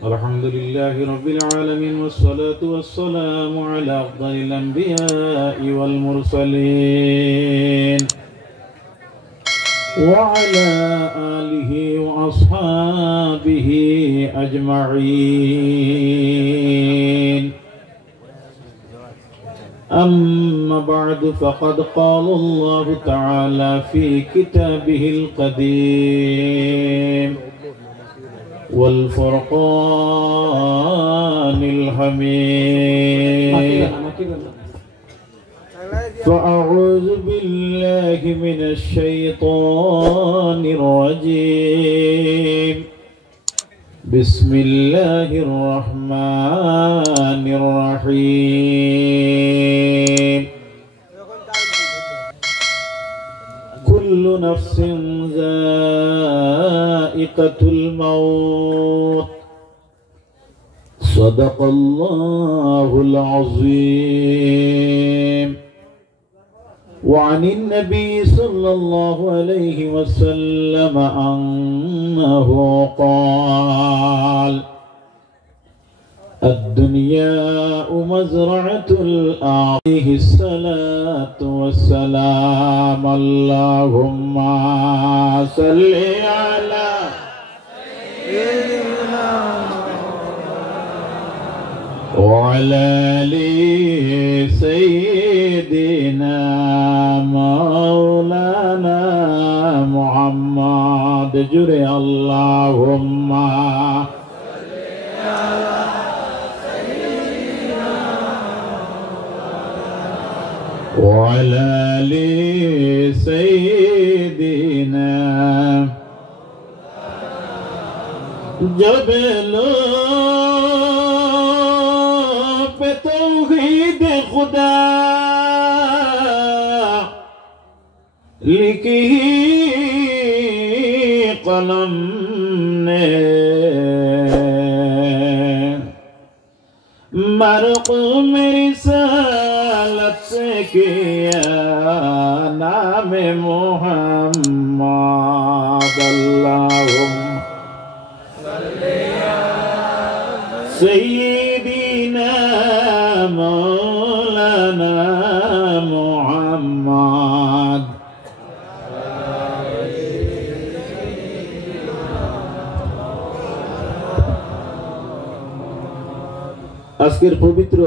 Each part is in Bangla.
الحمد لله رب العالمين والصلاة والسلام على أفضل الأنبياء والمرسلين وعلى آله وأصحابه أجمعين. أما بعد فقد قال الله تعالى في كتابه القديم والفرقان الحميد: فأعوذ بالله من الشيطان الرجيم. بسم الله الرحمن الرحيم. كل نفس ذائقة الموت. صدق الله العظيم. وعن النبي صلى الله عليه وسلم أنه قال: الدنيا مزرعة عليه الصلاة والسلام. اللهم صل على سيدنا وعلى آل سيدنا مولانا محمد. جري اللهم وعلى آل سيدنا. جب لب पे तौहीद खुदा लिखी कलम ने मरक़ मेरी रिसालत से किया नाम मुहम्मद। अल्लाहुम्मा सल्ली अला सय्यिदिना मौलाना मुहम्मद। আজকের পবিত্র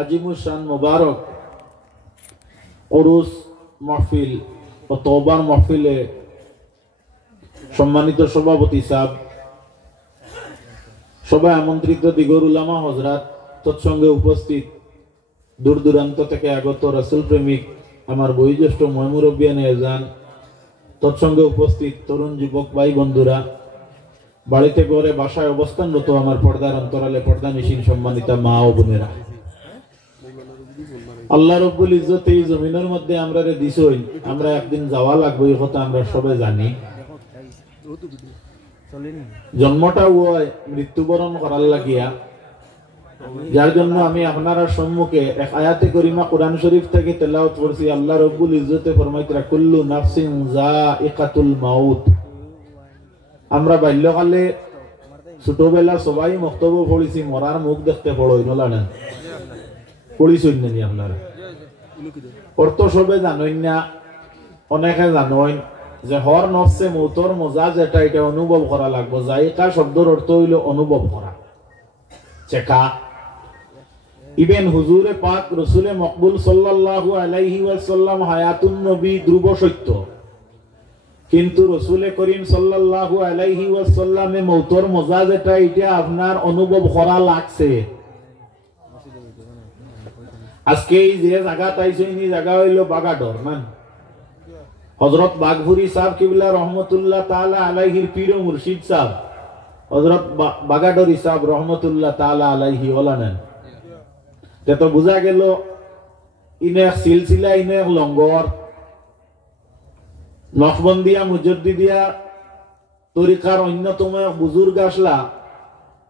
আজিমুস শান মুবারক উরুস মাহফিল ও তওবার মাহফিলে সম্মানিত সভাপতি সাহেব, সবাই আমন্ত্রিত দিগর উলামা হযরত, তৎসঙ্গে উপস্থিত দূর দূরান্ত থেকে আগত রাসূল প্রেমিক আমার বয়োজ্যেষ্ঠ মুরব্বিয়ানে এজান, তৎসঙ্গে উপস্থিত তরুণ যুবক ভাই বন্ধুরা, বাড়িতে ঘরে বাসায় অবস্থানরত আমার পর্দার অন্তরালে পর্দা নিশিন সম্মানিতা মা ও বোনেরা, আল্লাহ রব্বুল ইজ্জত এই জমিনের মধ্যে আমরা রে দিছই, আমরা একদিন যাওয়া লাগবে এই কথা আমরা সবাই জানি। জন্মটা হয় মৃত্যুবরণ করার লাগিয়া, যার জন্য আমি আপনারা সম্মুখে এক আয়াতে করিমা কোরআন শরীফ থেকে তেলাওয়াত করছি। আল্লাহ রব্বুল ইজ্জতে ফরমাইতরা কুল্লু নাফসিন যায়িকাতুল মাউত। আমরা বাল্যকালে ছোটবেলা সবাই মক্তব্য পড়েছি মরার মুখ দেখতে পড়ই নলানেন পড়িছই নানি আপনারা? অর্থ সবে জানেন না, অনেকে জানেন যে হর নফসে মৌতর মজা যেটা এটা অনুভব করা লাগবে। জায়কা শব্দের অর্থ হইল অনুভব করা, চেকা। ইবেন হুজুরে পাক রসুলে মকবুল সাল্লাল্লাহু আলাইহি ওয়াসাল্লাম হায়াতুন নবী ধ্রুব সত্য, কিন্তু রসুলে করিম সাল্লাল্লাহু আলাইহি ওয়াসাল্লামে মৌতর মজা যেটা এটা আপনার অনুভব করা লাগছে। আজকে এই যে জায়গা তাইছেন এই জায়গা হইল বাগাডর মান হযরত বাগভুরি সাহেব কিবলা রহমতুল্লাহ তাআলা আলাইহির পীর ও মুর্শিদ সাহেব হযরত বাগাডরি সাহেব রহমতুল্লাহ তাআলা আলাইহি ওলানেন। তো বুঝা গেল ইনে এক সিলসিলা, ইনে এক লঙ্গর, নকশবন্দিয়া মুজাদ্দিদিয়া তরিকার অন্যতম এক বুজুর্গ আসলা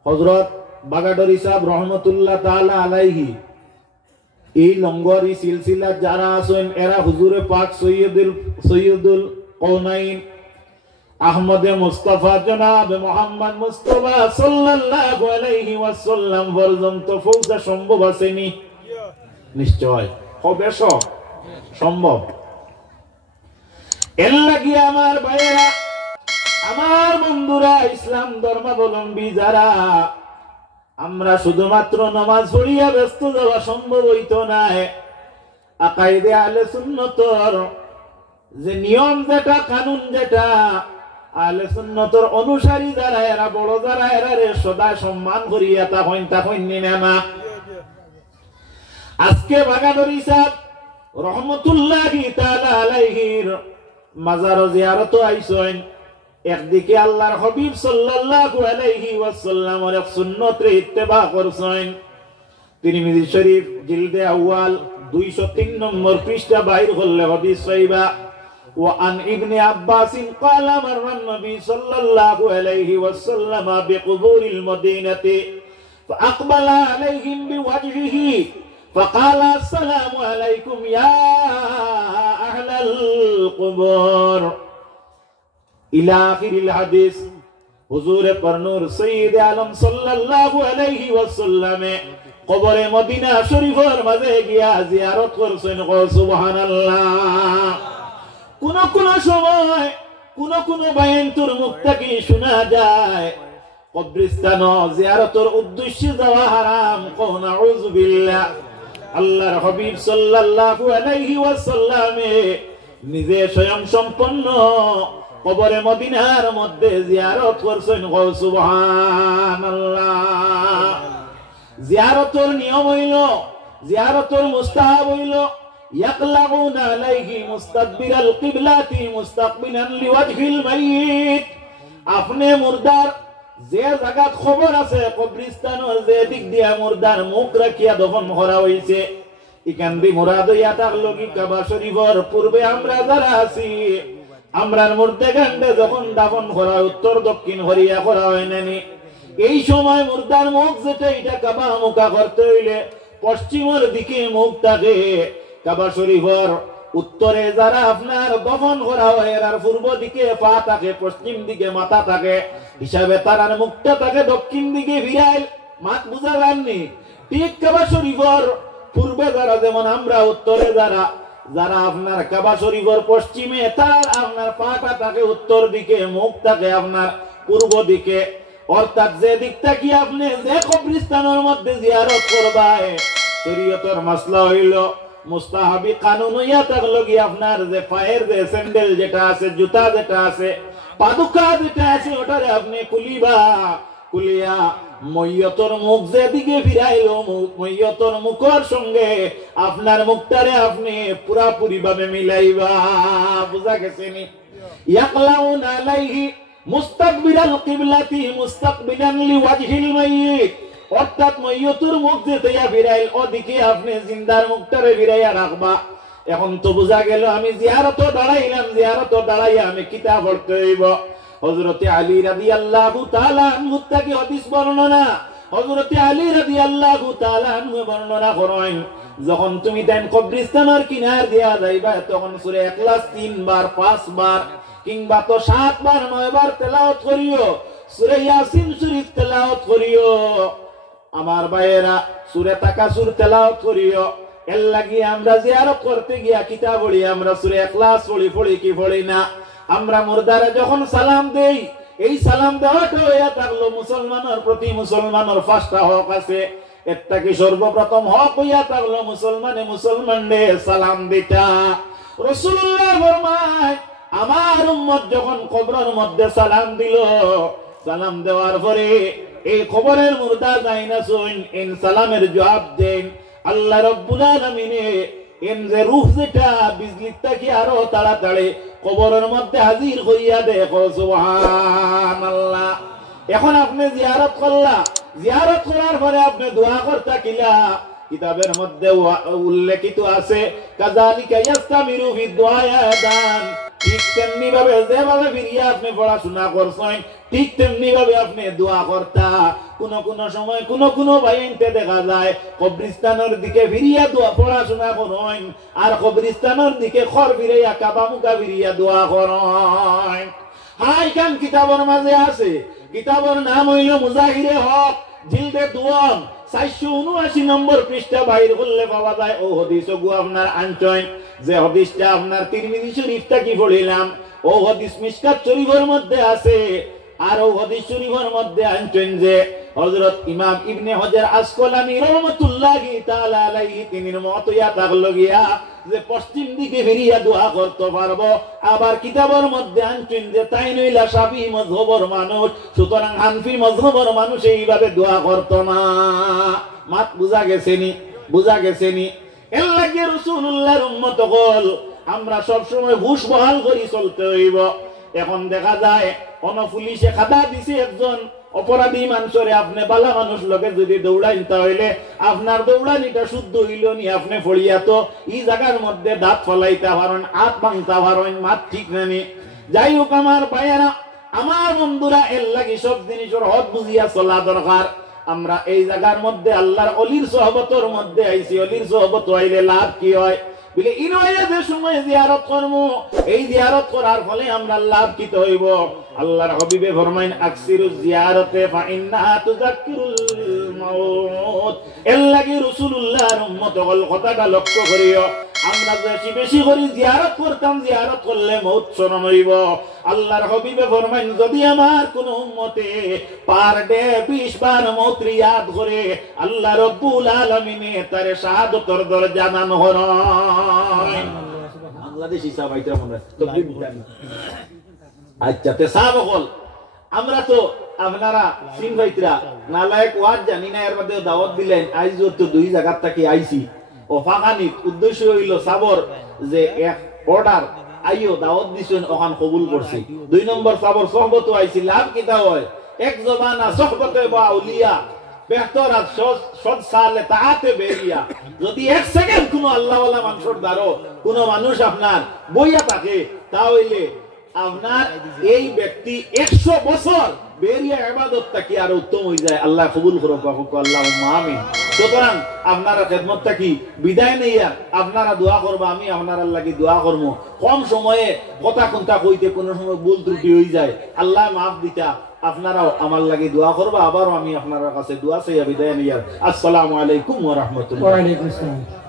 হযরত বাগাডরি সাহেব রহমতুল্লাহ তাআলা আলাইহি। এই লঙ্গর এই সিলসিলা যারা আছেন এরা হুজুরে পাক সৈয়দুল কওনাইন আহমদে মুস্তাফা জনাব মোহাম্মদ মুস্তাফা সাল্লাল্লাহু আলাইহি ওয়াসাল্লাম পর্যন্ত পৌঁছা সম্ভব আসেনি? নিশ্চয় হবে, সম্ভব। এর লাগি আমার ভাইয়েরা, আমার বন্ধুরা, ইসলাম ধর্মাবলম্বী যারা, আমরা শুধুমাত্র নামাজ পড়িয়া ব্যস্ত যাওয়া সম্ভব হইতো না। আকাইদে আহলে সুন্নতর যে নিয়ম, যেটা কানুন, যেটা আহলে সুন্নতর অনুসারী যারা, এরা বড় যারা, এরা সদা সম্মান করিয়া তা হইন না। আজকে বাগানরি সাহেব রহমতুল্লাহি তাআলা আলাইহির মাজার জিয়ারত আইছেন। একদিকে আল্লাহর হাবিব সাল্লাল্লাহু আলাইহি ওয়াসাল্লামের সুন্নতরে ইত্তেবা করছেন। তিরমিজি শরীফ জিলদে আউয়াল 203 নম্বর পৃষ্ঠা বাইর করলে হাদিস পাইবা। وعن ابن عباس قال مر النبي صلى الله عليه وسلم بقبور المدينة فأقبل عليهم بوجهه فقال السلام عليكم يا أهل القبور إلى آخر الحديث। হুজুর পরনুর সৈয়দ আলম সাল্লাল্লাহু আলাইহি ওয়াসাল্লাম কবরে মদিনা শরীফের মাঝে গিয়া জিয়ারত করছেন। সুবহানাল্লাহ। কোন সময় কোন বায়ান্তুর মুখ থেকে শোনা যায় কবরস্থান জিয়ারতের উদ্দেশ্যে যাওয়া হারাম। কোন আউযু বিল্লাহ। আল্লাহর হাবিব সাল্লাল্লাহু আলাইহি ওয়াসাল্লাম নিজে স্বয়ং সম্পন্ন কবরে মদিনার মধ্যে জিয়ারত করছেন। সুবহানাল্লাহ। জিয়ারতের নিয়ম হইল, জিয়ারতের মুস্তাহাব হইল ইয়াকলাউনা আলাইহি মুস্তাকবিরাল কিবলাতি মুস্তাকবিলান লিওয়াজহিল মাইয়িত। আপনি মুর্দার যে জায়গাত খবর আছে কবরস্থানের যে দিক দিয়া মুর্দার মুখ রাখিয়া দফন করা হইছে, এখান দিয়ে মুরাদ হইয়া থাকলো কি কাবা শরীফের পূর্বে আমরা যারা আছি, আমরার মুর্দে গান্ডে যখন দাফন করা উত্তর দক্ষিণ হরিয়া করা হয় নানি, এই সময় মুর্দার মুখ যেটা, এটা কাবা মুখা করতে হইলে পশ্চিমের দিকে মুখ থাকে। কাবা শরীফের উত্তরে যারা আপনার দফন করা হয় আর পূর্ব দিকে পা থাকে, পশ্চিম দিকে মাথা থাকে, হিসাবে তারার মুখটা থাকে দক্ষিণ দিকে ফিরাইল। মাত বুঝা যাননি? ঠিক কাবা শরীফের পূর্বে যারা, যেমন আমরা উত্তরে যারা, যারা আপনার কাবা শরীফের পশ্চিমে, তার আপনার পাটা থাকে উত্তর দিকে, মুখ থাকে আপনার পূর্ব দিকে। অর্থাৎ যে দিকটা কি আপনি যে কবরস্থানের মধ্যে জিয়ারত করবায়, শরীয়তের মাসলা হইল মুস্তাহাবি কানুন হইয়া থাকলো কি আপনার যে পায়ের যে স্যান্ডেল যেটা আছে, জুতা যেটা আছে, পাদুকা যেটা আছে, ওটারে আপনি খুলিবা। খুলিয়া মইয়তর মুখ যেদিকে ফিরাইল, মইয়তর মুখের সঙ্গে আপনার মুখটারে আপনি পুরাপুরি ভাবে মিলাইবা। বুঝা গেছে নি? ইয়াকলাউনা আলাইহি মুস্তাকবিরাল কিবলাতি মুস্তাকবিলান লিওয়াজহিল মাইয়িত। অর্থাৎ মইয়তুর মুখ যেতে ফিরাইল, ওদিকে আপনি জিন্দার মুখটারে ফিরাইয়া রাখবা। এখন তো বুঝা গেল আমি জিয়ারত দাঁড়াইলাম, জিয়ারত দাঁড়াইয়া আমি কিতাব পড়তে হইব। হযরতে আলী রাদিয়াল্লাহু তাআলা আনহু থেকে হাদিস বর্ণনা, হযরতে আলী রাদিয়াল্লাহু তাআলা আনহু বর্ণনা করেন, যখন তুমি দেন কবরস্থানের কিনার দিয়া যাইবা, তখন সূরা ইখলাস 3 বার 5 বার কিংবা তো 7 বার 9 বার তেলাওয়াত করিও। সূরা ইয়াসিন শরীফ তেলাওয়াত করিও। আমার ভাইয়েরা, সূরা তাকাসুর তেলাওয়াত করিও। এর লাগি আমরা জিয়ারত করতে গিয়া কিতাব পড়ি, আমরা সূরা ইখলাস পড়ি কি পড়ি না? আমরা মুর্দারে যখন সালাম দেই, এই সালাম দেওয়াটা হইয়া থাকলো মুসলমানের প্রতি মুসলমানের 5টা হক আছে। একটা কি সর্বপ্রথম হক হইয়া থাকলো মুসলমানে সালাম দিতা। রাসূলুল্লাহ ফরমায়, আমার উম্মত যখন কবরের মধ্যে সালাম দিল, সালাম দেওয়ার পরে এই কবরের মুর্দা যাই না শুন, ইন সালামের জবাব দেন। আল্লাহ রাব্বুল আলামিনে এন যে রূহ যেটা বিজলিটা কি আরো তাড়াতাড়ি কবরের মধ্যে হাজির হইয়া দেখো। সুবহানাল্লাহ। এখন আপনি জিয়ারত করলা, জিয়ারত করার পরে আপনি দোয়া করতে কিলা, কিতাবের মধ্যে উল্লেখিত আছে কাযালিকা ইস্তামিরু ফি দুআয়াদান। ঠিক তেমনি ভাবে যেভাবে ফিরিয়া আপনি পড়াশোনা করছেন, ঠিক তেমনি ভাবে আপনি দোয়া করতা। কোন সময় কোন বাইনতে দেখা যায় কবরস্থানের দিকে ফিরিয়া দোয়া পড়াশোনা করেন, আর কবরস্থানের দিকে খর ফিরাইয়া কাবা মুখা ফিরিয়া দোয়া করেন। হাই খান কিতাবের মাঝে আছে কিতাবের নাম হইল মুজাহিরে হক জিলদে দুয়ম 479 নম্বর পৃষ্ঠা বাইর করলে পাওয়া যায় ও হাদিস গো আপনার আনচয় যে হাদিসটা আপনার তিরমিজি শরীফটা কি পড়িলাম ও হাদিস মিশকাত শরীফের মধ্যে আছে আর ও হাদিস শরীফের মধ্যে আনছেন যে হযরত ইমাম ইবনে হাজার আসকালানী রাহমাতুল্লাহি তাআলা আলাইহি তিনি মতয়া থাকলো গিয়া যে পশ্চিম দিকে ফিরিয়া দোয়া করতে পারবো আবার কিতাবের মধ্যে আনছেন যে তাই নইলা শাফি মাযহাবের মানুষ সুতরাং হানফি মাযহাবের মানুষ এইভাবে দোয়া করতো না মাত বুঝা গেছেনি এর লাগে রাসূলুল্লাহর উম্মত হল আমরা সব সময় হুঁশ বহাল করি চলতে হইব এখন দেখা যায় কোন পুলিশে খাদা দিছে একজন অপরাধী মানুষরে আপনি বালা মানুষ লোকে যদি দৌড়াইন তাহলে আপনার দৌড়ানিটা শুদ্ধ হইল নি আপনি ফড়িয়া তো এই জায়গার মধ্যে দাঁত ফলাইতে পারেন হাত ভাঙতে পারেন মাত ঠিক নানি যাই হোক আমার ভাইয়েরা আমার বন্ধুরা এর লাগি সব জিনিসের হদ বুঝিয়া চলা দরকার আমরা এই জায়গার মধ্যে আল্লাহর অলির সোহবতর মধ্যে আইছি অলির সোহবত হইলে লাভ কি হয় বলে ইনওয়াইয়া যে সময় জিয়ারত করব এই জিয়ারত করার ফলে আমরা লাভ কি হইব আল্লাহর হাবিবে ফরমাইন আকসিরু জিয়ারতে ফা ইন্নাহা তুযাক্কিরুল মাউত এর লাগি রাসূলুল্লাহর উম্মত হল কথাটা লক্ষ্য করিও আমরা বেশি বেশি করে জিয়ারত করতাম জিয়ারত করলে মউত স্মরণ হইব আল্লাহর হাবিবে ফরমাইন যদি আমার কোন উম্মতে পার ডে 20 বার মউত ইয়াদ করে আল্লাহ রাব্বুল আলামিন তারে শাহাদাতের দরজা দান করেন বাংলাদেশ হিসাব আইতা মনে তকলিফ জানি আচ্ছা তে সাহাব হল আমরা তো আপনারা সিন ভাইতরা নালায়েক ওয়াজ জানি না এর মধ্যে দাওয়াত দিলেন আইজ তো দুই জায়গা থেকে আইছি ও ফাকানিত উদ্দেশ্য হইল সাবর যে এক অর্ডার আইও দাওয়াত দিছেন ওখান কবুল করছি দুই নম্বর সাবর সোহবত আইছি লাভ কিতা হয় এক জবানা সোহবতে বা আউলিয়া বেহতরা সদ সালে তাআতে বেরিয়া যদি এক সেকেন্ড কোন আল্লাহ ওয়ালা মানুষের দ্বারা কোন মানুষ আপনার বইয়া থাকে তাহলে আপনার এই ব্যক্তি 100 বছর বেরিয়া ইবাদতটা কি আর উত্তম হয়ে যায় আল্লাহ কবুল করুক আল্লাহুম্মা আমিন সুতরাং আপনারা খেদমতটা কি বিদায় নেইয়া আপনারা দোয়া করবা আমি আপনার লাগি দোয়া করব কম সময়ে কথা কোনটা কইতে কোন সময় ভুল ত্রুটি হয়ে যায় আল্লাহ মাফ দিতা আপনারাও আমার লাগি দোয়া করবা আবারও আমি আপনার কাছে দোয়া চাইয়া বিদায় নেইয়া আসসালামু আলাইকুম ওয়া রাহমাতুল্লাহ ওয়া আলাইকুম আসসালাম